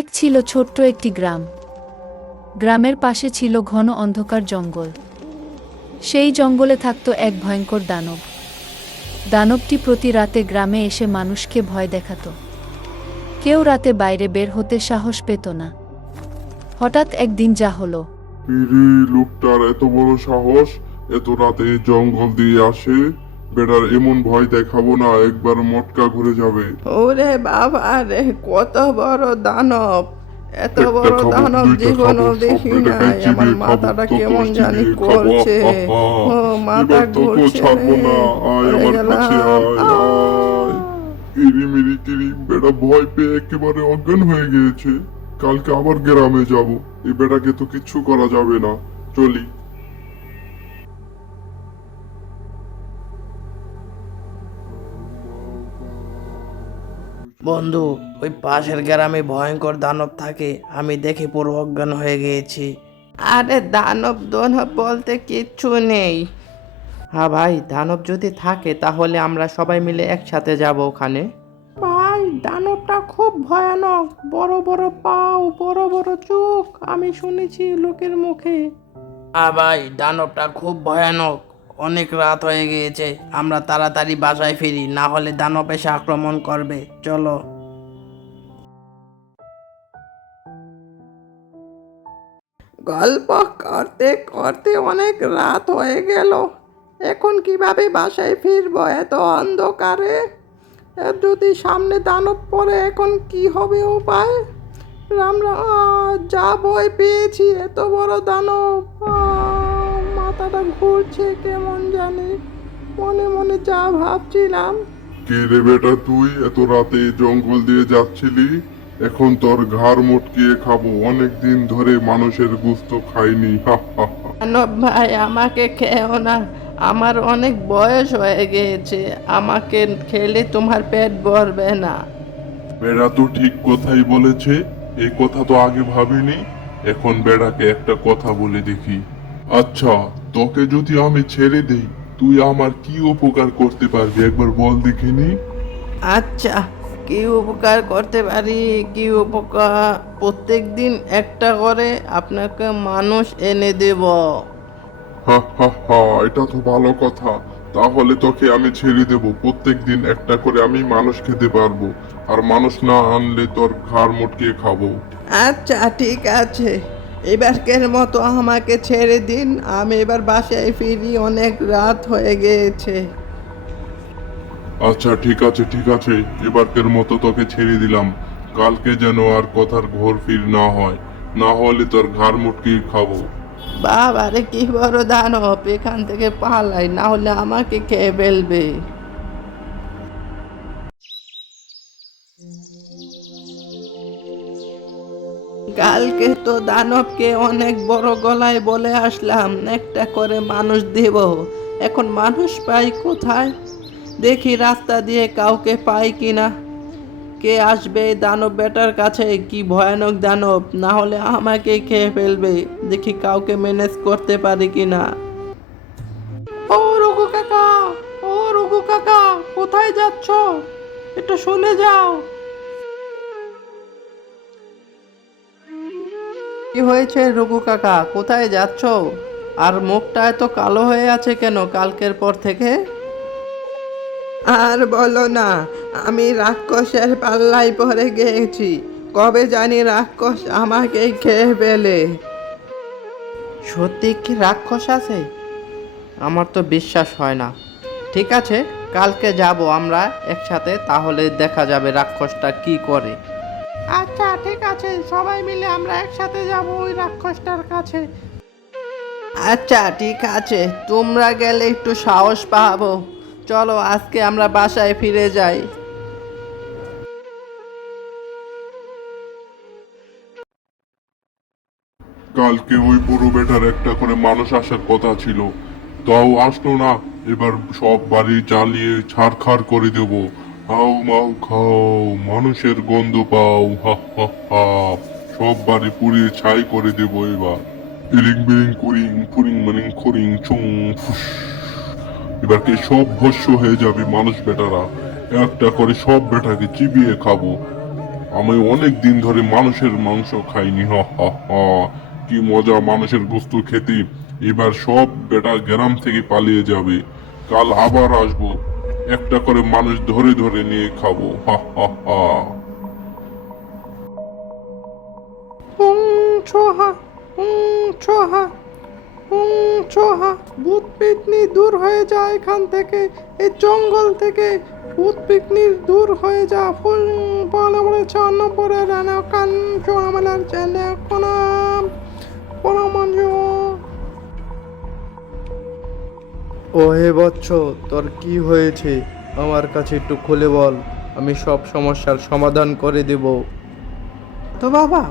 এক ছিল ছোট্ট একটি গ্রাম। গ্রামের পাশে ছিল ঘন অন্ধকার জঙ্গল। সেই জঙ্গলে থাকত এক ভয়ঙ্কর দানব। দানবটি প্রতি রাতে গ্রামে এসে মানুষকে ভয় দেখাত। কেউ রাতে বাইরে বের হতে সাহস পেত না। হঠাৎ একদিন যা হলো। ইরে, লোকটার এত বড় সাহস! এত রাতে জঙ্গল দিয়ে আসে। বেটার এমন ভয় দেখাবো না, একবার মটকা ঘুরে যাবে। ওরে বাবা রে, কত বড় দানব! এত একটা বড় খাবো, দানব দুইটা জীবনও খাবো, সব দেখি বেটাকে নাই। আমার চিবিয়ে খাবো, মাথাটা তত কেমন জানি চিবিয়ে খাবো। করছে। ও মাথা এবার তোকে ঘুরছে ছাড়বো রে। না। আয় পড়ে আমার কাছে, গেলাম। আয় আয়। ইরি মিরি কিরি, বেটা ভয় পেয়ে একেবারে অজ্ঞান হয়ে গিয়েছে। কালকে আবার গ্রামে যাব। এই বেটাকে তো কিচ্ছু করা যাবে না। চলি। বন্ধু, ওই পাশের গ্রামে ভয়ঙ্কর দানব থাকে, আমি দেখে পুরো অজ্ঞান হয়ে গিয়েছি। আরে দানব দানব বলতে কিচ্ছু নেই। হ্যাঁ ভাই, দানব যদি থাকে তাহলে আমরা সবাই মিলে একসাথে যাব ওখানে। ভাই, দানবটা খুব ভয়ানক। বড় বড় পাও, বড় বড় চোখ, আমি শুনেছি লোকের মুখে। হ্যাঁ ভাই, দানবটা খুব ভয়ানক। অনেক রাত হয়ে গিয়েছে, আমরা তাড়াতাড়ি বাসায় ফিরি, না হলে দানব এসে আক্রমণ করবে। চলো। গল্প করতে করতে অনেক রাত হয়ে গেল। এখন কিভাবে বাসায় ফিরবো এত অন্ধকারে? যদি সামনে দানব পড়ে এখন কি হবে উপায়? রাম রাম, যা ভয় পেয়েছি! এত বড় দানব! মাথাটা ঘুরছে কেমন জানি। মনে মনে যা ভাবছিলাম। কে রে বেটা তুই? এত রাতে জঙ্গল দিয়ে যাচ্ছিলি? এখন তোর ঘাড় মটকিয়ে খাবো। অনেক দিন ধরে মানুষের গোশত খাইনি। হা হা হা। মানব ভাই, আমাকে খেও না। আমার অনেক বয়স হয়ে গিয়েছে, আমাকে খেলে তোমার পেট ভরবে না। বেড়া তো ঠিক কথাই বলেছে। এই কথা তো আগে ভাবিনি। এখন বেড়াকে একটা কথা বলে দেখি। আচ্ছা, তোকে যদি আমি ছেড়ে দেই, তুই আমার কি উপকার করতে পারবি একবার বল দেখিনি। আচ্ছা, কি উপকার করতে পারি? কি উপকার? প্রত্যেক দিন একটা করে আপনাকে মানুষ এনে দেব। হা হা হা, এটা তো ভালো কথা। তাহলে তোকে আমি ছেড়ে দেব। প্রত্যেক দিন একটা করে আমি মানুষ খেতে পারবো। আর মানুষ না আনলে তোর ঘাড় মটকিয়ে খাবো। আচ্ছা ঠিক আছে, এবারকের মতো আমাকে ছেড়ে দিন। আমি এবার বাসায় ফিরি, অনেক রাত হয়ে গিয়েছে। আচ্ছা ঠিক আছে, ঠিক আছে। এবারকের মতো তোকে ছেড়ে দিলাম। কালকে যেন আর কথার ঘোর ফির না হয়। না হলে তোর ঘাড় মুটকিয়ে খাবো। বাবারে, কি বড় দানব! এখান থেকে পালাই, না হলে আমাকে খেয়ে ফেলবে। কালকে তো দানবকে অনেক বড় গলায় বলে আসলাম একটা করে মানুষ দেব। এখন মানুষ পাই কোথায়? দেখি রাস্তা দিয়ে কাউকে পাই কিনা। কে আসবে এই দানব বেটার কাছে? কি ভয়ানক দানব! না হলে আমাকে খেয়ে ফেলবে। দেখি কাউকে ম্যানেজ করতে পারি কিনা। ও রঘু কাকা! ও রঘু কাকা, কোথায় যাচ্ছ? একটু শুনে যাও। কি হয়েছে রঘু কাকা, কোথায় যাচ্ছ? আর মুখটা এত কালো হয়ে আছে কেন কালকের পর থেকে? আর বলো না, আমি রাক্ষসের পাল্লায় পড়ে গিয়েছি। কবে জানি রাক্ষস আমাকে খেয়ে ফেলে। সত্যি কি রাক্ষস আছে? আমার তো বিশ্বাস হয় না। ঠিক আছে, কালকে যাব আমরা একসাথে, তাহলে দেখা যাবে রাক্ষসটা কি করে। আচ্ছা ঠিক আছে, সবাই মিলে আমরা একসাথে যাব ওই রাক্ষসটার কাছে। আচ্ছা ঠিক আছে, তোমরা গেলে একটু সাহস পাবো। চলো আজকে আমরা বাসায় ফিরে যাই। কালকে ওই বুড়ো বেটার একটা করে মানুষ আসার কথা ছিল, তাও আসলো না। এবার সব বাড়ি জ্বালিয়ে ছাড়খাড় করে দেব। হাউ মাউ খাও, মানুষের গন্ধ পাও। হা হা হা। সব বাড়ি পুড়িয়ে ছাই করে দেব এবার। ইলিং বিলিং কুরিং ফুরিং মানিং খুরিং চুং ফুস। এবার কি সব ভস্য হয়ে যাবে মানুষ বেটারা। একটা করে সব বেটাকে চিবিয়ে খাবো। আমি অনেক দিন ধরে মানুষের মাংস খাইনি, হা হা হা। কি মজা মানুষের গোস্ত খেতে। এবার সব বেটা গ্রাম থেকে পালিয়ে যাবে। কাল আবার আসবো, একটা করে মানুষ ধরে ধরে নিয়ে খাবো, হা হা হা। ছোহা ছোহা ছোহা, ভূত পেতনি দূর হয়ে যা এখান থেকে, এই জঙ্গল থেকে ভূত পেতনি দূর হয়ে যা। ফুল পালামরে নম্বরে রানা কান চোরামালার জেনে কোনাম পরমঞ্জ। ও হে বৎস, তোর কি হয়েছে আমার কাছে একটু খুলে বল, আমি সব সমস্যার সমাধান করে দেব। তো বাবা,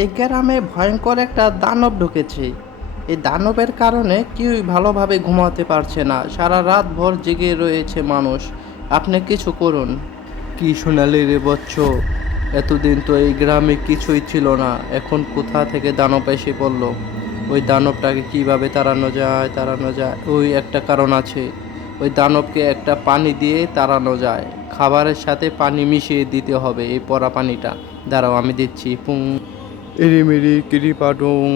এই গ্রামে ভয়ঙ্কর একটা দানব ঢুকেছে। এই দানবের কারণে কেউই ভালোভাবে ঘুমাতে পারছে না, সারা রাত ভর জেগে রয়েছে মানুষ। আপনি কিছু করুন। কি শোনালি রে বৎস, এতদিন তো এই গ্রামে কিছুই ছিল না, এখন কোথা থেকে দানব এসে পড়লো? ওই দানবটাকে কিভাবে তাড়ানো যায়, ওই একটা কারণ আছে। ওই দানবকে একটা পানি দিয়ে তাড়ানো যায়, খাবারের সাথে পানি মিশিয়ে দিতে হবে, এই পরা পানিটা। দাঁড়াও আমি দিচ্ছি। পুং এরিমেরি কিরিপাটুং,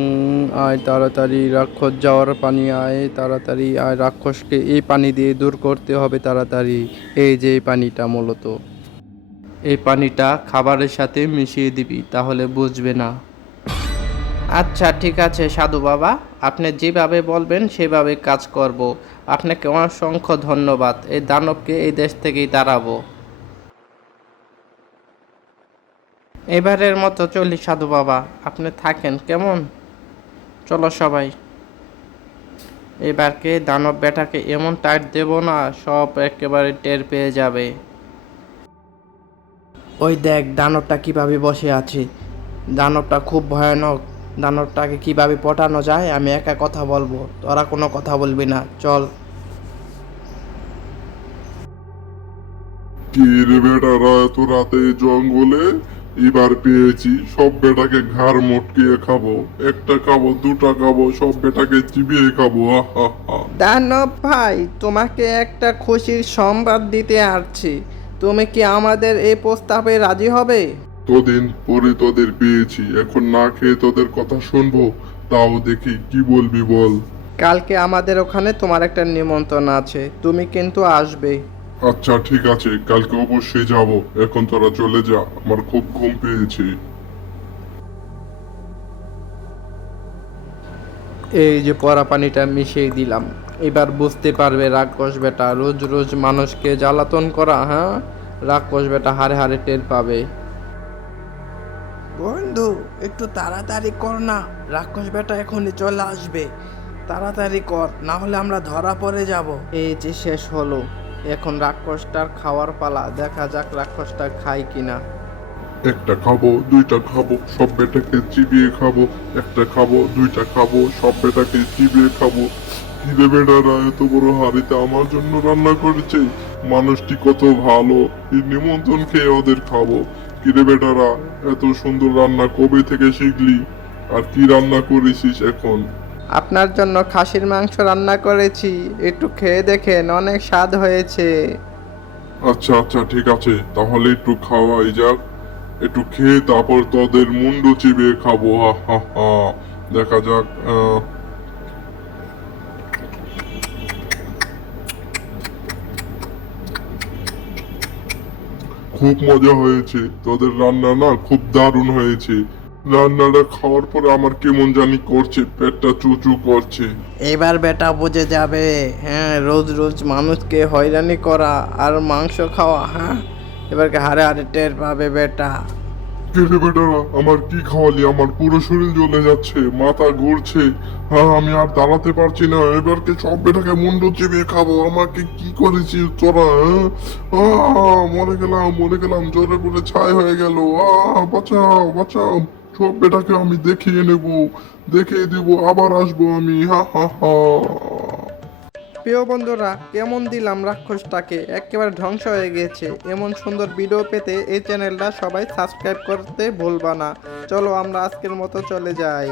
আয় তাড়াতাড়ি রাক্ষস যাওয়ার পানি, আয় তাড়াতাড়ি আয়, রাক্ষসকে এই পানি দিয়ে দূর করতে হবে তাড়াতাড়ি। এই যে এই পানিটা, মূলত এই পানিটা খাবারের সাথে মিশিয়ে দিবি, তাহলে বুঝবে না। আচ্ছা ঠিক আছে সাধু বাবা, আপনি যেভাবে বলবেন সেভাবে কাজ করব। আপনাকে অসংখ্য ধন্যবাদ, এই দানবকে এই দেশ থেকেই তাড়াবো। এবারের মতো চলি সাধু বাবা, আপনি থাকেন কেমন। চলো সবাই, এবারকে দানব বেটাকে এমন টাইট দেব না, সব একেবারে টের পেয়ে যাবে। ওই দেখ দানবটা কিভাবে বসে আছে, দানবটা খুব ভয়ানক। দানবটাকে কিভাবে পটানো যায়, আমি একা কথা বলবো, তোরা কোনো কথা বলবি না, চল। কি রে বেটারা, এত রাতে জঙ্গলে? এবার পেয়েছি, সব বেটাকে ঘাড় মটকিয়ে খাবো। একটা খাবো, দুটা খাবো, সব বেটাকে চিবিয়ে খাবো, আহা হা। দানব ভাই, তোমাকে একটা খুশির সংবাদ দিতে আসছি। তুমি কি আমাদের এই প্রস্তাবে রাজি হবে? তোদিন পরে তোদের পেয়েছি, এখন না খেয়ে তোদের কথা শুনবো? তাও দেখি কি বলবি বল। কালকে আমাদের ওখানে তোমার একটা নিমন্ত্রণ আছে, তুমি কিন্তু আসবে। আচ্ছা ঠিক আছে, কালকে অবশ্যই যাব। এখন তোরা চলে যা, আমার খুব ঘুম পেয়েছে। এই যে পরা পানিটা মিশিয়ে দিলাম, এবার বুঝতে পারবে রাক্ষস বেটা রোজ রোজ মানুষকে জ্বালাতন করা, হ্যাঁ, রাক্ষস বেটা হারে হারে টের পাবে। বন্ধু একটু তাড়াতাড়ি কর না, রাক্ষস বেটা এখনই চলে আসবে, তাড়াতাড়ি কর, না হলে আমরা ধরা পড়ে যাব। এই যে শেষ হলো, এখন রাক্ষসটার খাওয়ার পালা, দেখা যাক রাক্ষসটা খায় কিনা। একটা খাবো, দুইটা খাবো, সব বেটাকে চিবিয়ে খাবো। একটা খাবো, দুইটা খাবো, সব বেটাকে চিবিয়ে খাবো। কিরে বেটারা, এত বড় হাড়িতে আমার জন্য রান্না করেছে। মানুষটি কত ভালো, এই নিমন্ত্রণ খেয়ে ওদের খাবো। কিরে বেটারা, এত সুন্দর রান্না কবে থেকে শিখলি? আর কি রান্না করেছিস এখন? আপনার জন্য খাসির মাংস রান্না করেছি, একটু খেয়ে দেখেন, অনেক স্বাদ হয়েছে। আচ্ছা আচ্ছা ঠিক আছে, তাহলে একটু খাওয়াই যাক। একটু খেয়ে তারপর তোদের মুন্ডু চিবিয়ে খাবো, হা হা হা। দেখা যাক। খুব মজা হয়েছে, তোদের রান্না না খুব দারুণ হয়েছে। রান্নাটা খাওয়ার পরে আমার কেমন জানি করছে, পেটটা চুচু করছে। এবার বেটা বুঝে যাবে, হ্যাঁ, রোজ রোজ মানুষকে হয়রানি করা আর মাংস খাওয়া, হ্যাঁ, এবারকে হারে হারে টের পাবে বেটা। কেটে বেটারা, আমার কি খাওয়ালি? আমার পুরো শরীর জ্বলে যাচ্ছে, মাথা ঘুরছে। হ্যাঁ, আমি আর দাঁড়াতে পারছি না। এবারকে সব বেটাকে মুন্ডু চিবিয়ে খাবো। আমাকে কি করেছিস তোরা, হ্যাঁ? মরে গেলাম, জ্বরে পুরে ছাই হয়ে গেল। বাঁচাও বাঁচাও, সব বেটাকে আমি দেখিয়ে নেব, দেখিয়ে দিব, আবার আসবো আমি, হা হা হা। প্রিয় বন্ধুরা, কেমন দিলাম রাক্ষসটাকে, একেবারে ধ্বংস হয়ে গেছে। এমন সুন্দর ভিডিও পেতে এই চ্যানেলটা সবাই সাবস্ক্রাইব করতে ভুলবা না। চলো আমরা আজকের মতো চলে যাই।